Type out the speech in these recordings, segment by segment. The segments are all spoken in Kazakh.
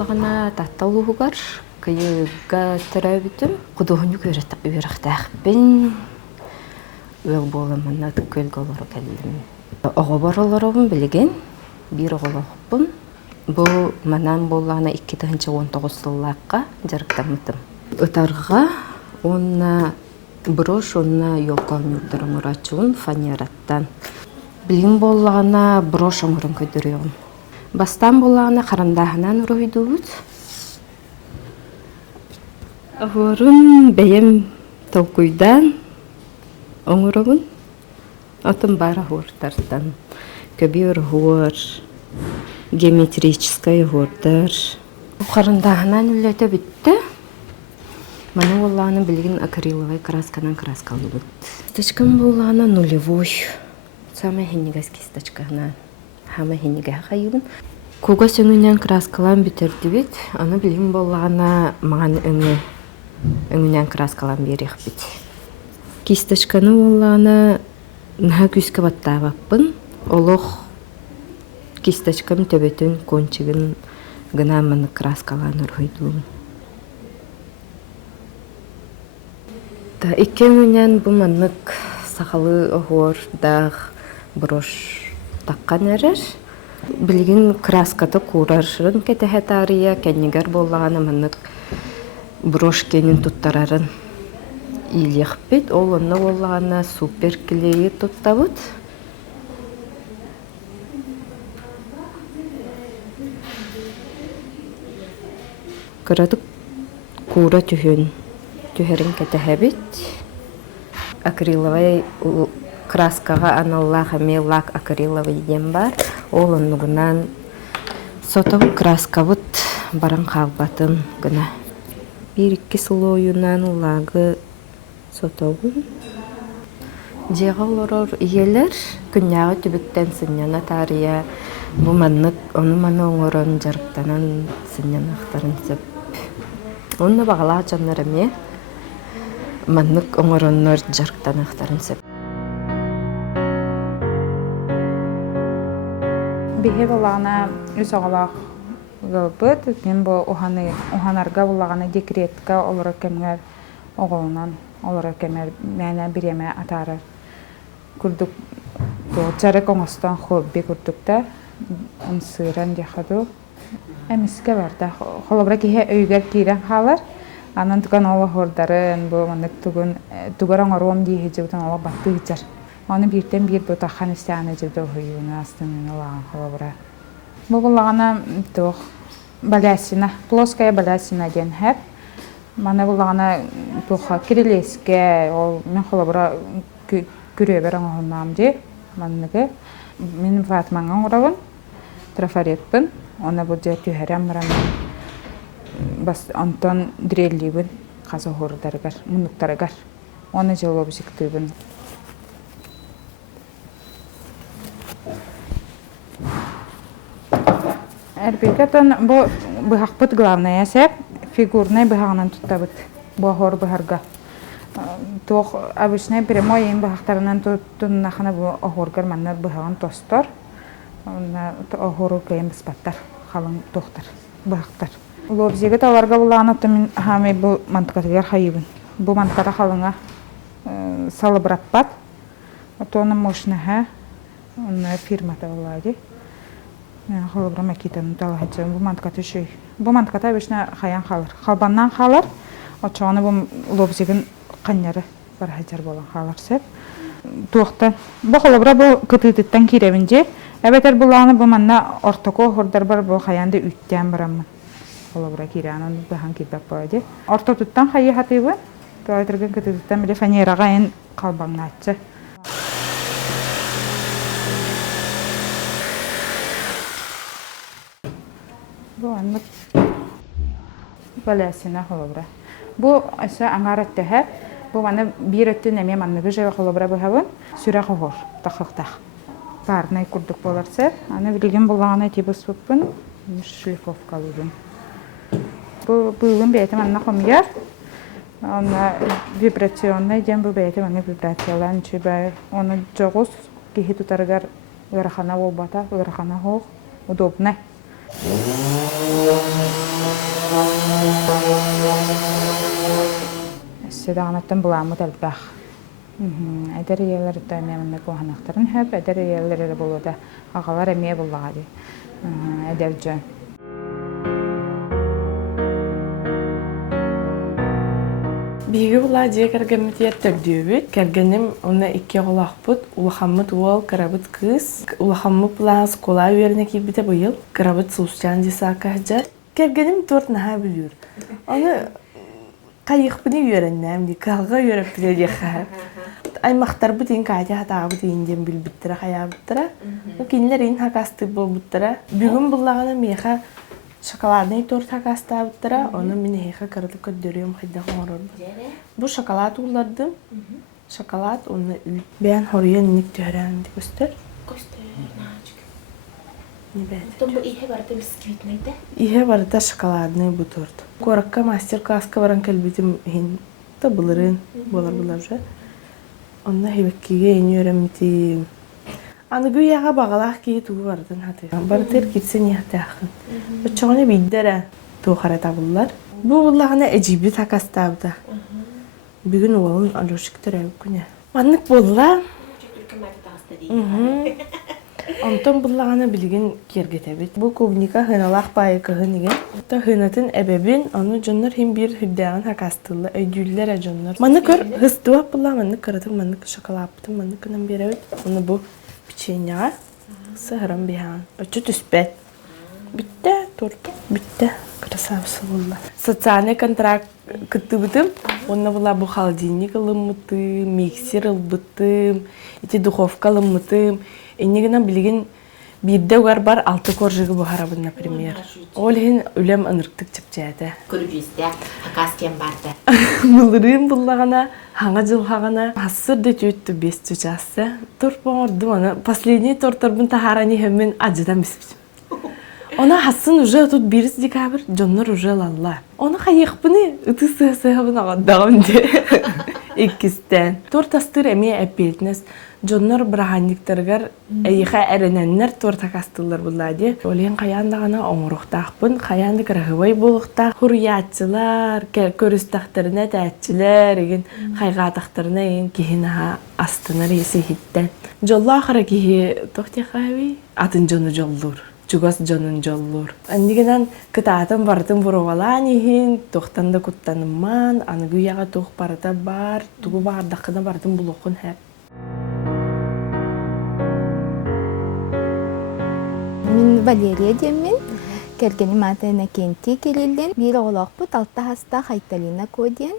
боллағана татталуғығар, кайыға тәрәбітім, құдығыны көріқтәқпен өң боламына көлгі олары кәлдім. Оғы бар оларығын білген, бір оғылықпын. Бұл манан боллағана 2019 сыллаққа жарықтамытым. Отарға онна брош, онна елқа өмірдірін ұрачуын фанераттан. Білген боллағана брош оңырын көдіріғын. Бастан боллағана қарандағынан ұройды бұд. Оғырын бәйім толкуйдан оңырығын. Отын бары ғыртардан. Көбі ұрғыр, геометрическая ғырдар. Қарандағынан үлеті бітті. Мана боллағына білген акриловай красканан краскалы бұд. Кисточкам боллағына нулевой. Самай хенігаз кисточкағынан. Хама хенігаз қайығын. Куға сөңінен краскалан бітерді бет. Аны білген боллағына маған өңінен краскалан берек бет. Кисточканы боллағына наға күскі баттабақпын. Олық кисточкам төбетін кончығын ғына маны краскалан ұрғойдуым. Ике өңінен бұл манық сақалы оғыр дақ брош таққан әрір. Білген краскаты қураршырын кәтіғі тария кәнегер болағаны манық брош кенін тұттарарын илеқ бет. Ол оны болағаны супер клейі тұттабыд. Қырадық қура түхерін кәтіғі бет. Акриловай краскаға аналлаға меллак акриловай дем бар. Ол онығынан сотым краскавыт баран қалбатын гына. Bir-iki слойынан улағы сотовын. Жеға олар иелер күнняғы түбіттен сынняна тария. Бұ маннық оны маны оңырын жарықтанан сынняна ақтарын сөп. Оны бағала жанларыме маннық оңырыныр жарықтан ақтарын сөп. Бихе болағына үз оғалақ ғылбыд. Мен бұл оғанарға болағына декретка олары кәмгер оғылынан олары кәмер мәне біреме атары күрдік. Жарық оңыстан хобби күрдікті. Сыран дехаду. Әміске барды. Қолыбыра кейе өйгер кейрен қалар. Анын түген олы ғырдарын бұл мұндық түгір оңыруым дейі жеудің олы баты ғычар. Оны бірден бір бұл таққан істеғаны жеуді ғыйуыны астымен олаған қолыбыра. Бұл болағына тұқ балясина, плоская балясина ден әп. Мана болағына тұқа кирилеске, мен қолыбыра күребер оңығынам де. Мен Фатманға оңырауын, трафаретпін. Оны бұл жер түйәрем мұрамын. Онтан дреллибін қазы ғырдарығар, мұндықтарығар. Оны жыл обжективін. Әрбекетін бұл бұғақпыт главная сәп, фигурный бұғағынан тұттабыт. Бұл ғор бұғарға. Тоқ обычный прямой ең бұғақтарынан тұттыннақына бұл ғорғар маннар бұғағын тостар. Ғору көйін бұспаттар, қалың тоқтар, бұғақтар. Лобзегі таларға бұлағын өттімін ғамай бұл мантықатығар қайыбын. Бұл мантықата қалыңа салы бұраппат. Тоны мошныға фирмата болады. Мен қолыбыра мәкетінің талағайтын бұл мантықаты шөй. Бұл мантықата өшіне қаян қалыр. Қалбаннан қалыр, отчағаны бұл лобзегін қаннары бар хәжар болан қалар сәп. Тоқты. Бұл қолыбыра бұл күтігіттен керевінде. Әбетер бұлағыны бұл манна ортақо ғырдар бар бұл қаянды үттен барамын. Қолыбыра кереанын бұған кебек болады. Ортатыттан қайы қатыбы. Тоғайтырген күтігіттен біле фанераға ең қалбаңын атшы. Бұл анық баласына қолыбыра. Бұл әсі аңғар өтті әп. Бұл маны бір өтті нәме маннығы жайы қолыбыра бұғабын. Сүрі қоғыр, тақықтақ. Барынай күрдік боларсы. Аны білген болағына тебіс бұппын. Шлифовка алудың. Бұл бұлын бәйтім анна қомияр. Вибрационный дем бұл бәйтім анна вибрациялан чүбәй. Оны жоғыз кейі тұтарығар ғырақана ол бата, ғырақана хоқ. Удобный. Седағанаттан бұламыт әлбәқ. Әдер иелер тәмеміне қоғанақтарын хөп, әдер иелері болуды ағалар әме бұллағады. Әдер жөн. Биги була дие кергемитер төрдүбүт. Кергеним оны 2 голакпыт, улахаммыт уол карабыт кыз. Улахаммыт була скола үйеріне кибите быйыл. Карабыт сусчан дисака жар. Кергеним 4 наха билүр. Оны кайыкпыны үйереннем ди, калга үйереп биле диха. Аймактар бутин кайда хатабы динден билбиттера хаябыттера. Кинилер ин хакасты болбуттера. Бүгүн буллагана меха шоколадный торт хакастабыттара, оны мен хеха кырдык көддөрөм хайда хоңорорбу. Бу шоколад уларды. Шоколад оны үй. Бен хорыян ник төрән дип көстөр. Наачка. Не бәд. Том бу ihe барда бисквитный да? Ihe барда шоколадный бу торт. Коракка мастер-класска баран келбитим хин табылырын булар же. Онна хебеккеге ени өремити. Аны гүйяға бағалақ кейі туғы бардын хаты. Бардыр кетсен яқтақын. Өтчоғыны бейдері туғара табылар. Бұл бұллағына әжибі такастабды. Бүгін оғылын алушықтыр әуіп күне. Маннық болла. Онтон бұллағына білген кергетебет. Бұл клубника хыналақ байы кығын еген. Хынатын әбәбін, оны жонлар хем бір хүрдәғын хакастылы, өйдүлілер әжонлар. Манны көр, ғыстуап бұлла, манны кыратын, манны шоколаппытын, манны кынан берәует. Оны бұл печенье, сығырын бейхан. Өтчі түспәт. Бітті, торт. Бітті. Красавысы болла. Социальный контракт күтті бітім. Онна бұла бұл холодильник ылыммытым, миксер ылбытым, ити духовка ылыммытым. Эннегінен білген бірде уғар бар 6 коржығы бұхарабын, например. Ол хен үлем ынырктық чіпчәді. Көрүбүздө хакастен барды. Бұлырын бұллағана, хаңа жылғағана, хассырды түйетті 5 чучасы. Торт боңырдым, оны последний торттарбын тахарани хеммен ажыдан бісіпсім. Она хассын уже тут 1 декабрь, жоннор уже лалла. Оны қайықпыны ұты сығы-сығыбын ағаддағым де. Еккістен. Торт астыр әме әппелтінес. Жоннор браханниктаргар әйіға әрінәннер торт акастылар бұлады. Олен қаяндағана оңырықтақпын, қаянды кірғывай болықтақ. Хұрыятчылар, көрістақтарына тәтчілер, қайғатақтарына кейін астынар есі хиттен. Жолла ақыра кейі тоқтеқави, атын жоны жоллур. Чугас жонун жоллур. Андигенен кытаатын бартын буровалан ихин, тоқтанды куттанымман, аны гүйяға тоқ барыта бар, тугу бардақына бартын булуқын хэп. Мен Валерия демен, кергенім атайна кенти келелден, бір оғылақпыт алта хаста Хайталина коден.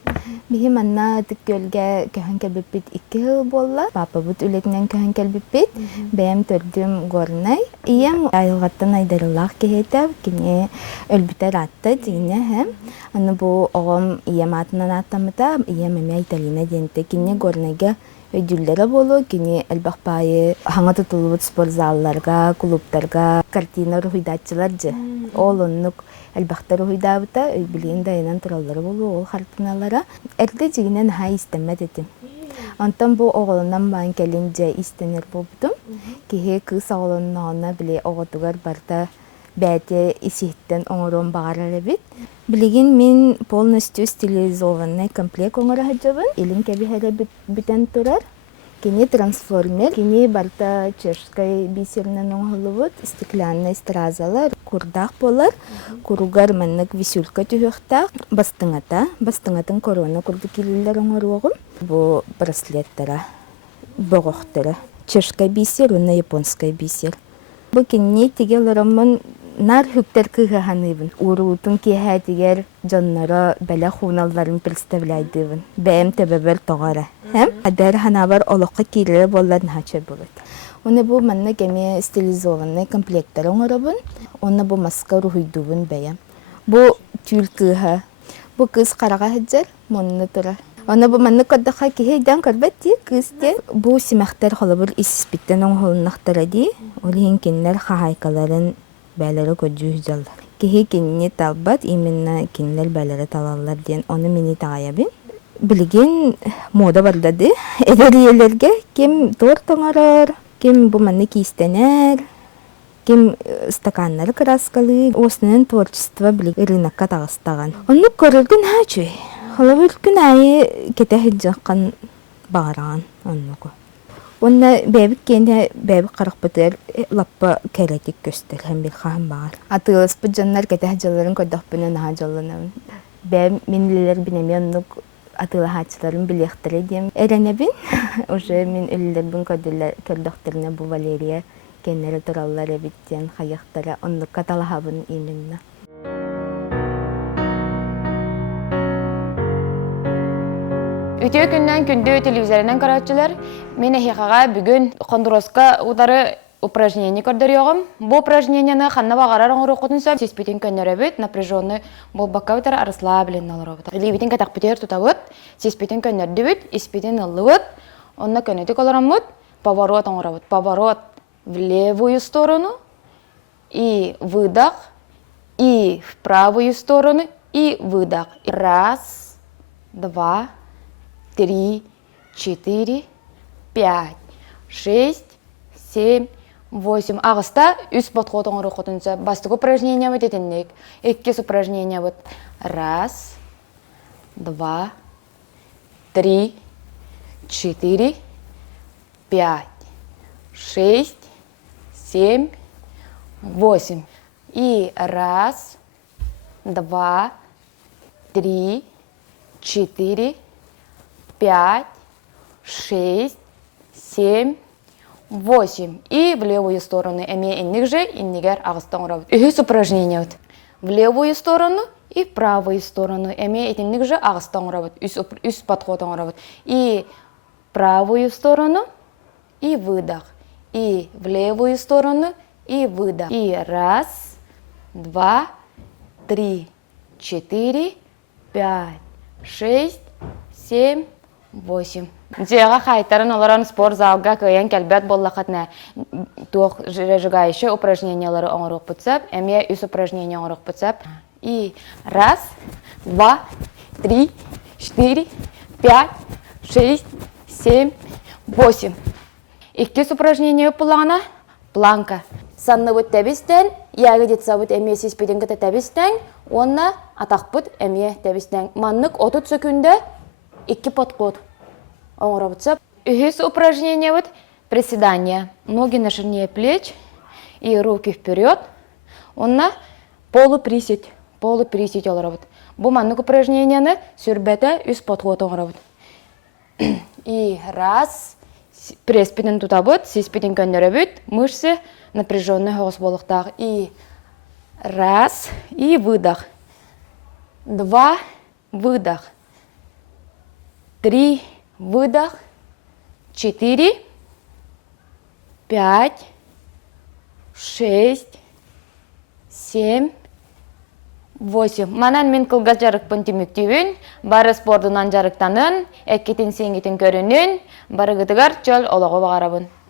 Бихим анна тіккөлге көхін кәлбіппет 2 жыл болла. Папа бұт үлетінен көхін кәлбіппет. Бәйім төрдім горнай. Ием айылғаттан айдарылақ кехетіп, кене өлбітер атты дейіне хәм. Аны бұл оғым ием атынан аттамыта, ием әме Айталина денті. Кене горнайға өйдүллері болу, кене әлбақпайы хаңа тұтылыбыт спортзалларға, клубтарға, картина рухидатчылар жы. Ол оннық әлбақтар рухидабыта, өйбілген дайынан тұралары болу, ол хартыналара. Әрді жегінен ха істемет етім. Антон бұл оғылынан баған кәлін жа істенер болбытым. Кеге кыз оғылының оғына біле оғытығар барда бәте исихттен оңырын бағарар әбет. Білеген мен полностью стилизованный комплект оңыра хаджабын. Елін кәбі әрі бүтен тұрар. Кене трансформер, кене барда чешскай бисерінен оңғылы бұд, стеклянный стразалар, курдақ болар, куругар мәннік висюлька түйіқтақ, бастыңатын корона күрді келілер оңыр оғым. Бұл браслеттара, бұғықтары. Чешскай бисер, оны японскай бисер. Бұл кене тегел ұрамын нар хүктер кыгаханыбын. Уруутун кеха тигер жоннора бәлі хуналарын представляйдыбын. Бәйім төбәбәл тоғара. Адар ханабар олыққа кейлері болларын хача болады. Оны бұл манна кеме стилизованный комплекттар оңырабын. Оны бұл маска рухойдубын бәйім. Бұл тюл кыға. Бұл кыз қараға хаджар, монны тұра. Оны бұл манны көддіға кехейден көрбәтті кызде. Бұл симәқтер қолыбыр isiспиттен оңғылынақтыра ди. Олығын кенлер қағайқаларын бәлері көджі жүзалдар. Кехе кеніне талбат, именно кенлер бәлері талалар ден, оны мені тағаябын. Білген мода бардады. Әдәриелерге кем торт оңарар, кем бұл манны кейстенер, кем стаканнары краскалы. Осының творчество білген рынаққа тағыстаған. Оны көрілген хачуй. Холобул күн айы кете хиджаққан бағараған оннугу. Онна бәбік кенде бәбік қарық бұтыр лаппа кәлетік көстер һәм бір қағым бағар. Атылыс бұд жаннар кете хиджаларын көддақ бұны наға жолынауын. Бәб менлілер бінеме оннуг атылы хачыларын білектірі дем. Әрәнебін, уже мен үлілер бұн көрдіқтеріне бұл Валерия кеннері тұралар әбіттен қайықтары оннуг каталахабын именно. Үтө күннен күндө телевизорынан караачылар, мен эхигаға бүгін кондроска удары упражнение көрдөрүгөм. Бу упражнениени ханна багарар оңорокотунса, сеспитин көннөрөбүт, напряженный бол баккабытар расслаблен олоробут. Либитин катакпытер тутабыт, сеспитин көннөрдүбүт, испитин ыллыбыт, онна көнөтүк олоромут, поворот оңоробут. Поворот в левую сторону и выдох, и в правую сторону и выдох. Раз, два, 3, 4, 5, 6, 7, 8. Ағыста үс подход оңыры қотынса. Бастық упражнения вот етіннек. Еккес упражнения вот. Раз, два, 3, 4, 5, 6, 7, 8. И раз, два, 3, 4, 5, 6, 7, 8. И в левую сторону. Эми инник же, иннигер ағыстан ұрабыт. Үхіс упражнение. В левую сторону и в правую сторону. Эми инник же ағыстан ұрабыт. Үс подходан ұрабыт. И правую сторону и выдох. И в левую сторону и выдох. И раз, два, 3, 4, 5, 6, 7, 8. Жега хайтарын оларын спорт залга көйен келбет боллақатна тух жегающие упражнениялары оңыруқ бұтсап, әме үс упражнения оңыруқ бұтсап. И раз, два, 3, 4, 5, 6, 7, 8. Иккес упражнения пулана планка. Санны бұт тәбістен, яғы детса бұт әме сеспеден кіті тәбістен, онна атақ бұт әме тәбістен. Маннық 30 секунда 2 подход. Из упражнения вот приседания. Ноги на ширине плеч и руки вперед. Он на полуприсед олоробут. Бу маннык упражнения сүрбете үс подход олоробут. И раз, преспиден тутабыт, сеспиден көннөрөбүт, мышцы напряженный хоос болуктагы. И раз, и выдох. 2, выдох. 3, выдох. 4, 5, 6, 7, 8. Манан мен кылга жарыкпын тимиктүүн, бары спортунан жарыктанын, эккитин сеңитин көрүнүн, бары гытыгар чөл олого багарабын.